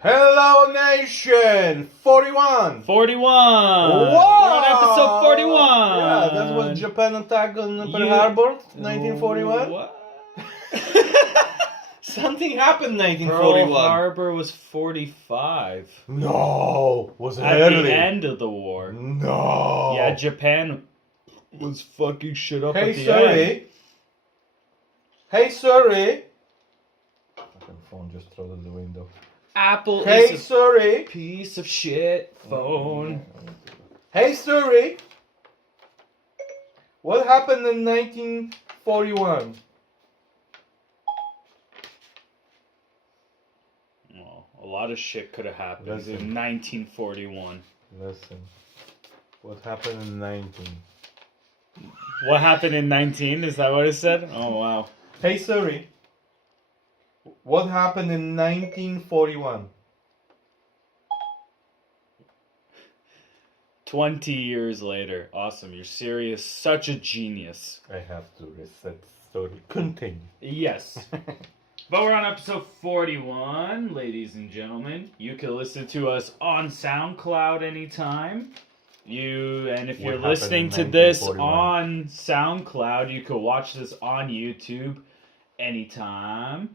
Hello Nation! 41! 41! Wow! We're on episode 41! Yeah, that was Japan attack on Pearl Harbor, 1941. What? Something happened in 1941. Pearl Harbor was 45. No! Was it At early? the end of the war. No! Yeah, Japan was fucking shit up Hey at the Siri! end. Hey Siri! Fucking phone just thrown out the window. Apple Hey is a Siri! piece of shit phone. Hey Siri! What happened in 1941? Well, a lot of shit could have happened Listen. in 1941. Listen. What happened in 19? What happened in 19? Is that what it said? Oh, wow. Hey Siri. What happened in 1941? 20 years later. Awesome. You're serious. Such a genius. I have to reset the story. Continue. Yes. But we're on episode 41, ladies and gentlemen. You can listen to us on Soundcloud anytime. If you're happened listening in to this 1941? on SoundCloud, you can watch this on YouTube anytime.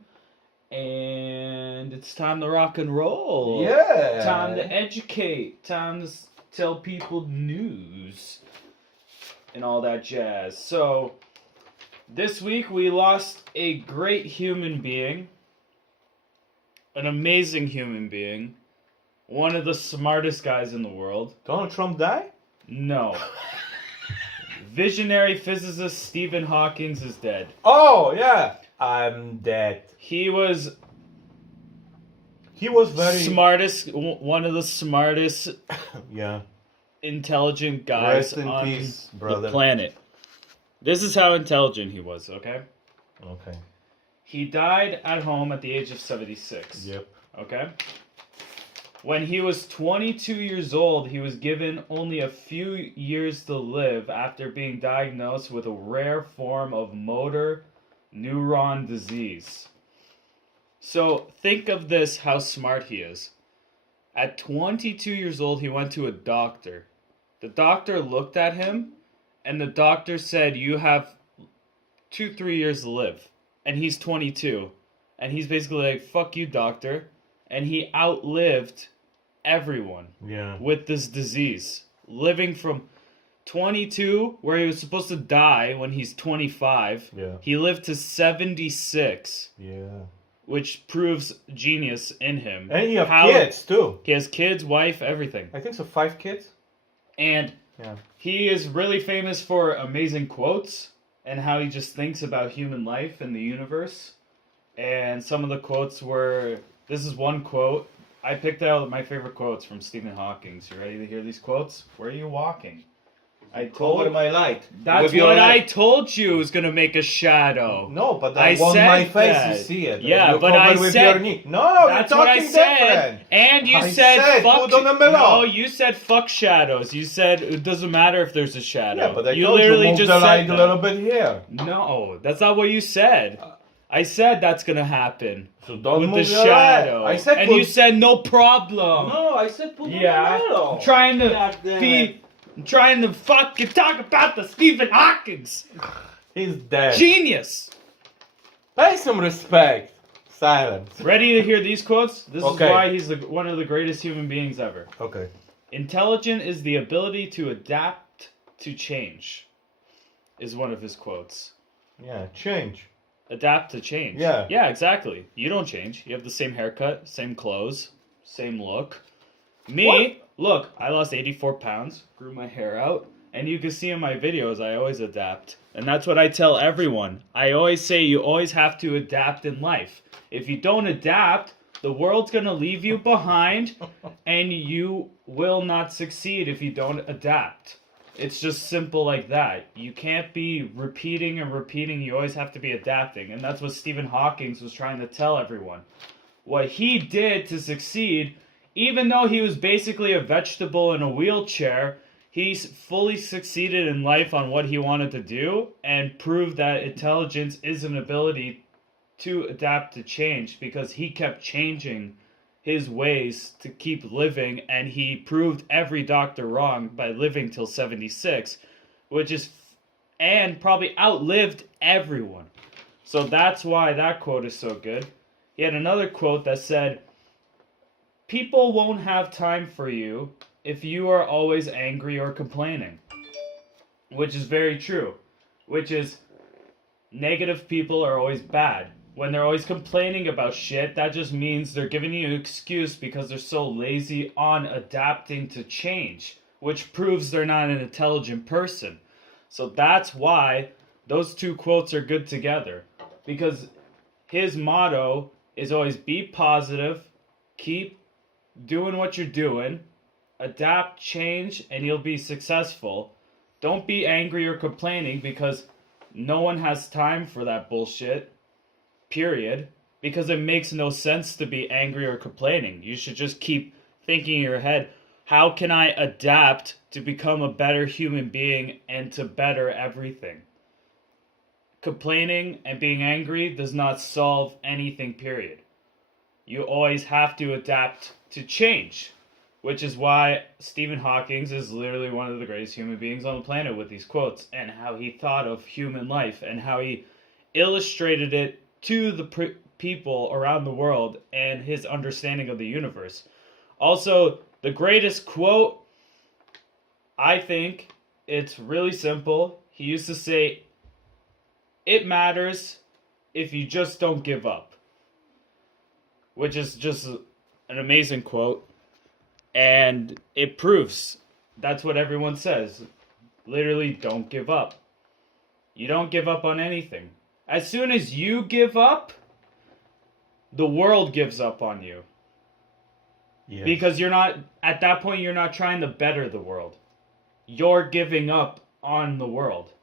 And it's time to rock and roll. Yeah. Time to educate. Time to tell people news. And all that jazz. So, this week we lost a great human being. An amazing human being. One of the smartest guys in the world. Donald Trump died? No. Visionary physicist Stephen Hawkings is dead. Oh, yeah. I'm dead. He was very one of the smartest yeah. intelligent guys Rest in on peace, brother. the planet. This is how intelligent he was, okay? Okay. He died at home at the age of 76. Yep. Okay? When he was 22 years old, he was given only a few years to live after being diagnosed with a rare form of motor neuron disease. So, think of this, how smart he is. At 22 years old, he went to a doctor. The doctor looked at him, and the doctor said, you have 2-3 years to live. And he's 22. And he's basically like, fuck you, doctor. And he outlived everyone with this disease. Living from 22, where he was supposed to die when he's 25. Yeah. He lived to 76. Yeah. Which proves genius in him. And you have kids, too. He has kids, wife, everything. I think so, 5 kids. And he is really famous for amazing quotes and how he just thinks about human life and the universe. And some of the quotes were, this is one quote. I picked out my favorite quotes from Stephen Hawkings. You ready to hear these quotes? Where are you walking? I told Over my light. That's what I told you was going to make a shadow. No, but I on said my face that. you see it. Yeah, you but I with said your knee. No, that's you're what I talking said. different. And you I said fuck. put on the middle. No, you said fuck shadows. You said it doesn't matter if there's a shadow. Yeah, but I you told literally you move just the said light that. a little bit here. No, that's not what you said. I said that's gonna happen. So don't with move the the shadow. light. I said and put... you said no problem. No, I said put yeah, on the middle. I'm trying to fucking talk about the Stephen Hawkings. He's dead. Genius. Pay some respect. Silence. Ready to hear these quotes? This Okay. is why he's one of the greatest human beings ever. Okay. Intelligent is the ability to adapt to change, is one of his quotes. Yeah, change. Adapt to change. Yeah. Yeah, exactly. You don't change. You have the same haircut, same clothes, same look. Me, look, I lost 84 pounds, grew my hair out, and you can see in my videos I always adapt. And that's what I tell everyone. I always say you always have to adapt in life. If you don't adapt, the world's going to leave you behind, and you will not succeed if you don't adapt. It's just simple like that. You can't be repeating and repeating. You always have to be adapting. And that's what Stephen Hawkings was trying to tell everyone. What he did to succeed, even though he was basically a vegetable in a wheelchair, he fully succeeded in life on what he wanted to do and proved that intelligence is an ability to adapt to change because he kept changing his ways to keep living, and he proved every doctor wrong by living till 76, and probably outlived everyone. So that's why that quote is so good. He had another quote that said, "People won't have time for you if you are always angry or complaining," which is very true, which is negative people are always bad. When they're always complaining about shit, that just means they're giving you an excuse because they're so lazy on adapting to change, which proves they're not an intelligent person. So that's why those two quotes are good together. Because his motto is always be positive, keep doing what you're doing, adapt, change, and you'll be successful. Don't be angry or complaining because no one has time for that bullshit. Period. Because it makes no sense to be angry or complaining. You should just keep thinking in your head, how can I adapt to become a better human being and to better everything? Complaining and being angry does not solve anything, period. You always have to adapt to change. Which is why Stephen Hawkings is literally one of the greatest human beings on the planet with these quotes, and how he thought of human life, and how he illustrated it to the people around the world, and his understanding of the universe. Also, the greatest quote, I think, it's really simple. He used to say, "It matters if you just don't give up," which is just an amazing quote, and it proves that's what everyone says. Literally, don't give up. You don't give up on anything. As soon as you give up, the world gives up on you. Yes. Because at that point, you're not trying to better the world. You're giving up on the world,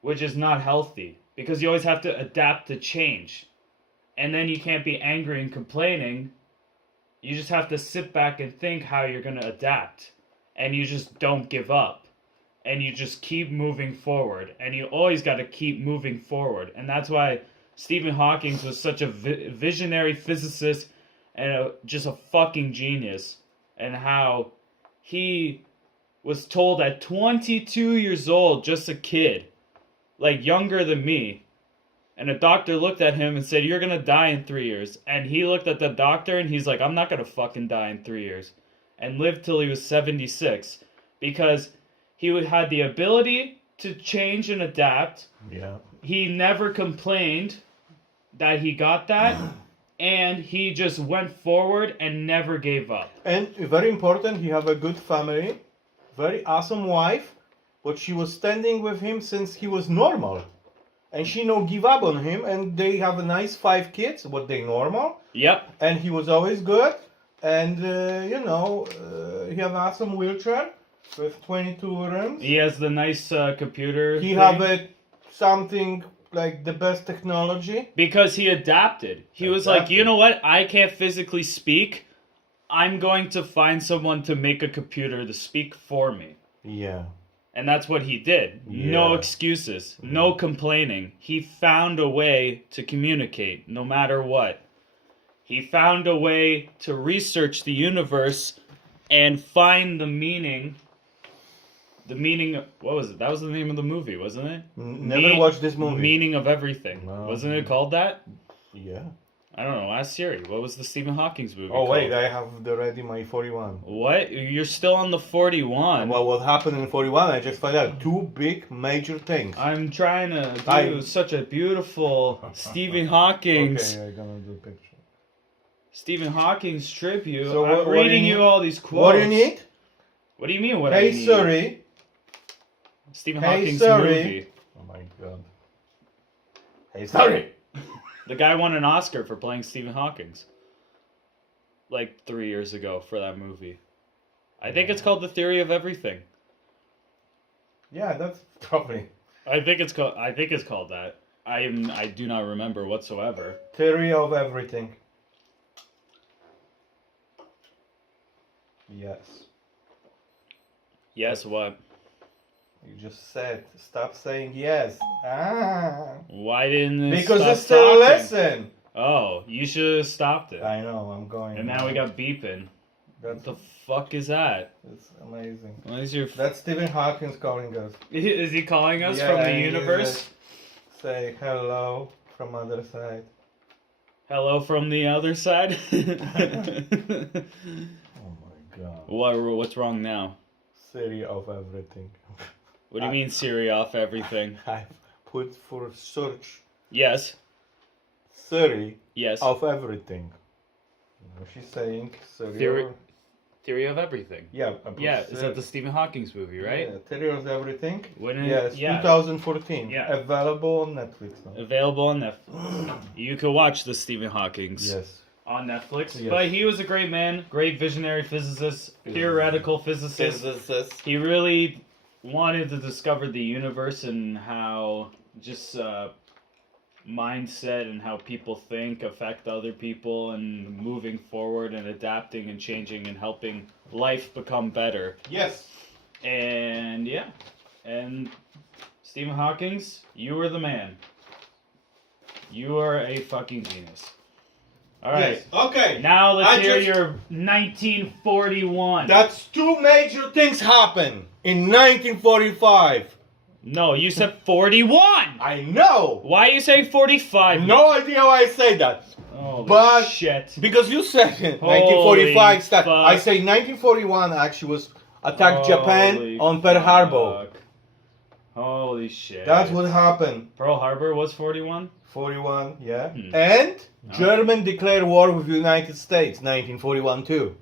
which is not healthy. Because you always have to adapt to change. And then you can't be angry and complaining. You just have to sit back and think how you're going to adapt. And you just don't give up. And you just keep moving forward. And you always got to keep moving forward. And that's why Stephen Hawkings was such a visionary physicist and just a fucking genius. And how he was told at 22 years old, just a kid, like younger than me, and a doctor looked at him and said, "You're going to die in 3 years." And he looked at the doctor and he's like, "I'm not going to fucking die in 3 years." And lived till he was 76. Because he had the ability to change and adapt. Yeah. He never complained that he got that. And he just went forward and never gave up. And very important, he have a good family. Very awesome wife. But she was standing with him since he was normal. And she no give up on him. And they have a nice 5 kids. What they normal. Yep. And he was always good. And, he have awesome wheelchair with 22 rooms. He has the nice computer He thing. have something like the best technology. Because he adapted. He was like, you know what? I can't physically speak. I'm going to find someone to make a computer to speak for me. Yeah. And that's what he did. Yeah. No excuses. No complaining. He found a way to communicate, no matter what. He found a way to research the universe and find the meaning. What was it? That was the name of the movie, wasn't it? Never watched this movie. Meaning of Everything. No. Wasn't it called that? Yeah. I don't know. Ask Siri. What was the Stephen Hawking's movie Oh, wait, called? I have already my 41. What? You're still on the 41. Well, what happened in 41, I just found out 2 big major things. I'm trying to do such a beautiful Stephen Hawking's. Okay, I'm gonna do a picture. Stephen Hawking's tribute. So I'm what reading do you you need? all these quotes. What do you need? What do you mean? What I Hey need? Siri. Stephen Hey, Hawking's Siri. movie. Oh my god. Hey Siri. The guy won an Oscar for playing Stephen Hawking's. Like 3 years ago for that movie. I think it's called The Theory of Everything. Yeah, that's probably. I think it's called that. I do not remember whatsoever. Theory of everything. Yes. Yes, what? You just said, stop saying yes. Ah. Why didn't it Because stop it's still talking? listen. Oh, you should have stopped it. I know, I'm going. And now we got beeping. What the fuck is that? It's amazing. What is your... That's Stephen Hawkings calling us. Is he calling us Yeah, from the and universe? Say hello from other side. Hello from the other side? Oh my god. What's wrong now? Siri of everything. What do you mean Siri off everything? I put for search Yes. Siri Yes. of everything. She's saying Siri. Theory of everything. Yeah. Yeah, is that the Stephen Hawking's movie, right? Yeah, Theory of everything. Yeah. 2014. Yeah. Available on Netflix now. Available on Netflix. You could watch the Stephen Hawking's. Yes. On Netflix. Yes. But he was a great man, great visionary physicist, theoretical physicist. He really wanted to discover the universe and how just mindset and how people think affect other people and moving forward and adapting and changing and helping life become better. Yes. And yeah. And Stephen Hawking's, you were the man. You are a fucking genius. All right. Yes. Okay. Now let's hear just- your 1941. That's two major things happen in 1945. No, you said 41. I know. Why you say 45? No idea why I say that. Holy But- shit. Because you said Holy 1945 start. fuck. I say 1941 actually was attacked Japan Holy on Pearl Harbor. fuck. Holy shit. That's what happened. Pearl Harbor was 41? 41, yeah. Hmm. And Oh. German declared war with United States, 1941 too.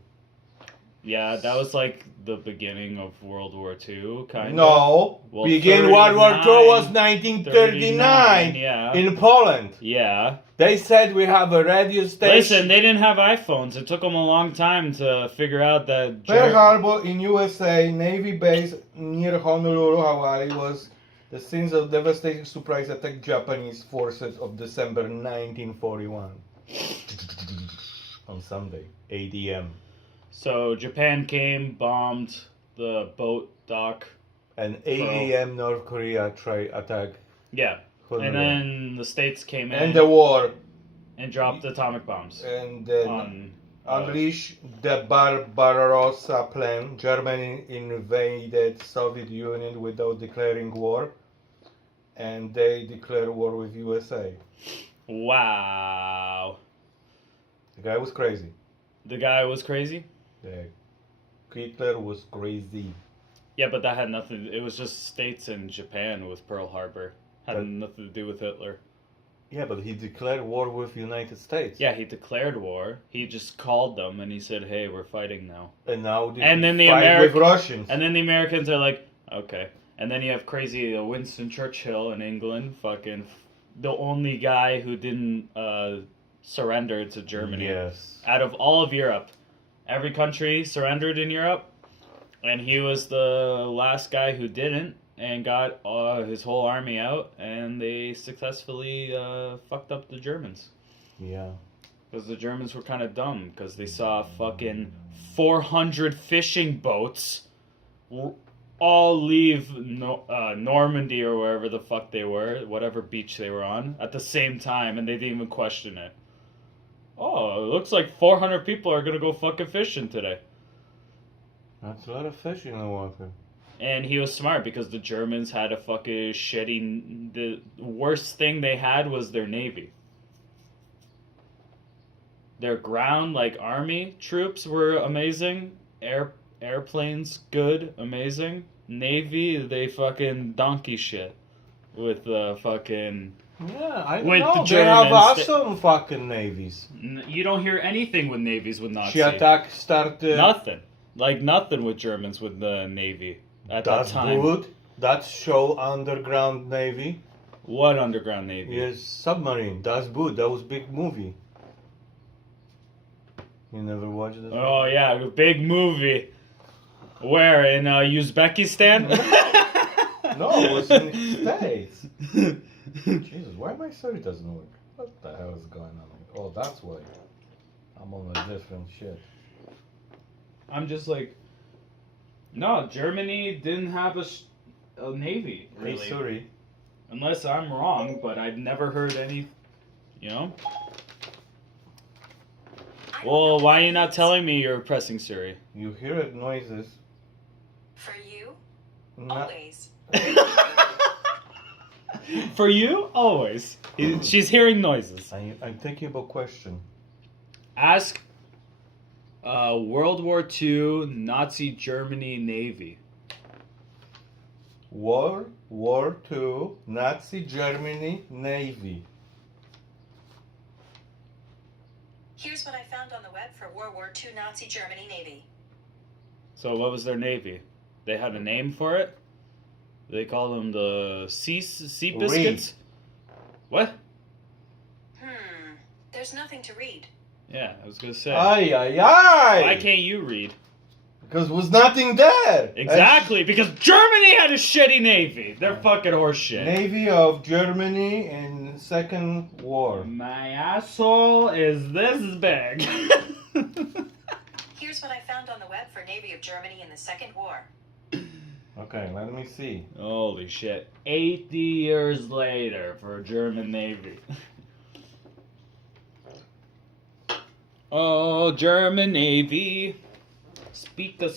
Yeah, that was like the beginning of World War II, kind of. No, Well, begin World War II was 39, 1939 yeah. in Poland. Yeah. They said we have a radio station. Listen, they didn't have iPhones. It took them a long time to figure out that... Pearl Harbor in USA, Navy base near Honolulu, Hawaii was the scenes of devastating surprise attack Japanese forces of December 1941. On Sunday, 8 a.m. So Japan came, bombed the boat dock. And 8 a.m. North Korea attack. Yeah. Honolulu. And then the States came in And the war. and dropped atomic bombs. And then On, unleash the Barbarossa plan. Germany invaded Soviet Union without declaring war. And they declared war with USA. wow. The guy was crazy. The guy was crazy? The Hitler was crazy. Yeah, but that had nothing... It was just States and Japan with Pearl Harbor. Had But- nothing to do with Hitler. Yeah, but he declared war with United States. Yeah, he declared war. He just called them and he said, hey, we're fighting now. And now they And then the fight with Russians. And then the Americans are like, okay. And then you have crazy Winston Churchill in England, fucking the only guy who didn't surrender to Germany. Yes. Out of all of Europe, every country surrendered in Europe, and he was the last guy who didn't, and got his whole army out, and they successfully fucked up the Germans. Yeah. Because the Germans were kind of dumb, because they saw fucking 400 fishing boats all leave Normandy or wherever the fuck they were, whatever beach they were on, at the same time, and they didn't even question it. Oh, it looks like 400 people are gonna go fucking fishing today. That's a lot of fish in the water. And he was smart, because the Germans had a fucking shitty... The worst thing they had was their navy. Their ground, like, army troops were amazing. Airplanes, good, amazing. Navy, they fucking donkey shit. With the fucking... Yeah, I don't With know. the They have Germans, awesome fucking navies. You don't hear anything with navies with Nazis. She attack started. Nothing. Like, nothing with Germans with the navy at That's that time. good. That's show underground navy. What underground navy? Yes, submarine. That's good. That was big movie. You never watched it? Oh, yeah, a big movie. Where, in Uzbekistan? No, it was in the States. Jesus, why my story doesn't work? What the hell is going on? Oh, that's why. I'm on a different shit. I'm just like, no, Germany didn't have a navy, really. Hey, sorry. Unless I'm wrong, but I've never heard any, you know? Well, why are you not telling me you're pressing Siri? You hear it noises. For you, Not- always. For you, always. She's hearing noises. I'm thinking about question. Ask World War II Nazi Germany Navy. World War II, Nazi Germany Navy. Here's what I found on the web for World War II Nazi Germany Navy. So what was their navy? They had a name for it? They call them the sea biscuits? What? There's nothing to read. Yeah, I was gonna say. Ay, ay, ay! Why can't you read? Because was nothing there. Exactly, because Germany had a shitty navy. They're fucking horseshit. Navy of Germany in Second War. My asshole is this big. Here's what I found on the web for Navy of Germany in the Second War. Okay, let me see. Holy shit. 80 years later for German Navy. Oh, German Navy. Speakle,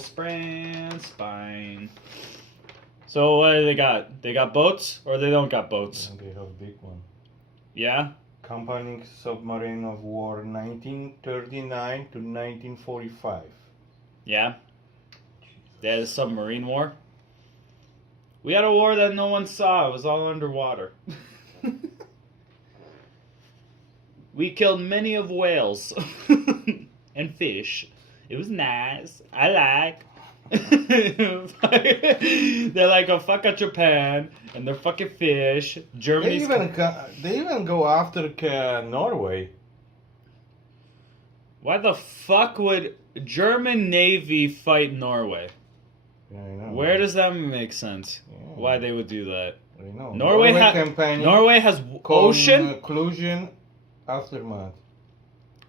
spran, spine. So what do they got? They got boats or they don't got boats? They have a big one. Yeah? Accompanying submarine of war 1939 to 1945. Yeah? They had a submarine war? We had a war that no one saw. It was all underwater. We killed many of whales and fish. It was nice. I like. They're like a fuck at Japan, and they're fucking fish. Germany's They even go after Norway. Why the fuck would German Navy fight Norway? Yeah, I know. Where does that make sense? Yeah. Why they would do that? I know. Norway has ocean. Conclusion, aftermath.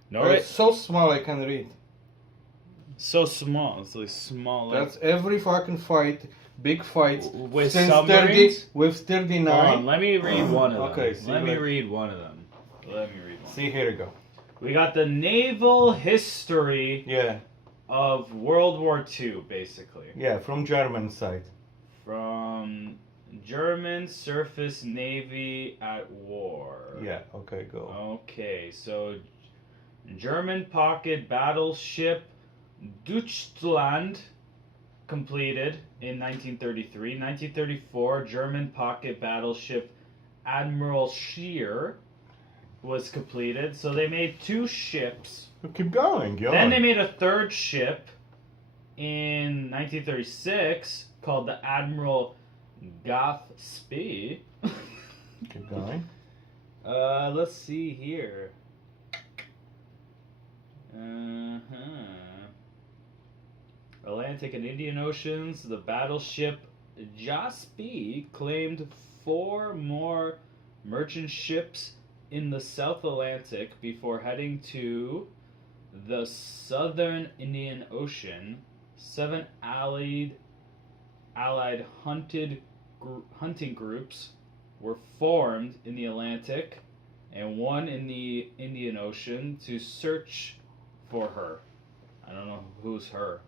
Norway It's so small I can read. so small. It's like small. Like, That's every fucking fight, big fights with since submarines. with Hold 39. on, let me read one of them. Okay, see, let me let- read one of them. Let me read one. See, here we go. We got the naval history Yeah, of World War II, basically. yeah, from German side. From German Surface Navy at War. Yeah, okay, go. Okay, so German pocket battleship Deutschland completed in 1933. 1934, German pocket battleship Admiral Scheer was completed. So they made 2 ships. Keep going, go Then on. they made a 3rd ship in 1936 called the Admiral Gaspee. Keep going. Let's see here. Atlantic and Indian Oceans, the battleship Gaspee claimed 4 more merchant ships in the South Atlantic before heading to the Southern Indian Ocean. 7 allied hunting groups were formed in the Atlantic and 1 in the Indian Ocean to search for her. I don't know who's her.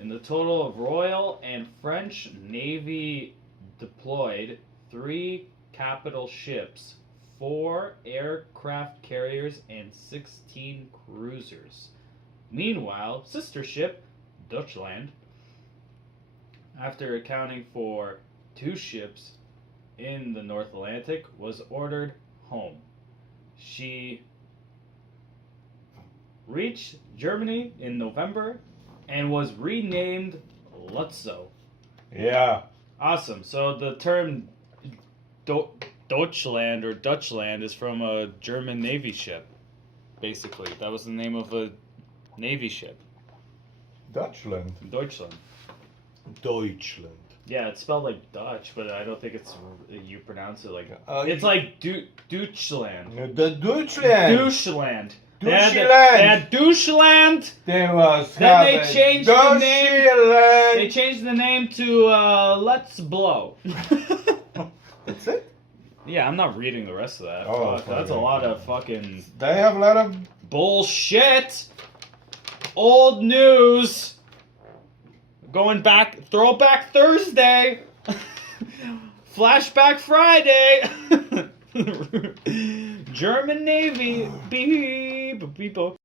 In the total of Royal and French Navy deployed 3 capital ships, 4 aircraft carriers, and 16 cruisers. Meanwhile, sister ship Deutschland, after accounting for 2 ships in the North Atlantic, was ordered home. She reached Germany in November and was renamed Lutzow. Yeah. Awesome. So the term Deutschland or Dutchland is from a German Navy ship, basically. That was the name of a Navy ship. Deutschland. Deutschland. Deutschland. Yeah, it's spelled like Dutch, but I don't think it's you pronounce it like it's you- like Deutschland. The Deutschland. Deutschland. They Deutschland. had Deutschland. There was. Then they changed the name. Deutschland. They changed the name to Let's Blow. That's it. Yeah, I'm not reading the rest of that. Oh, Fuck, that's a okay. lot of fucking They have a lot of... bullshit. Old news. Going back, Throwback Thursday. Flashback Friday. German Navy. Beep, beep, beep.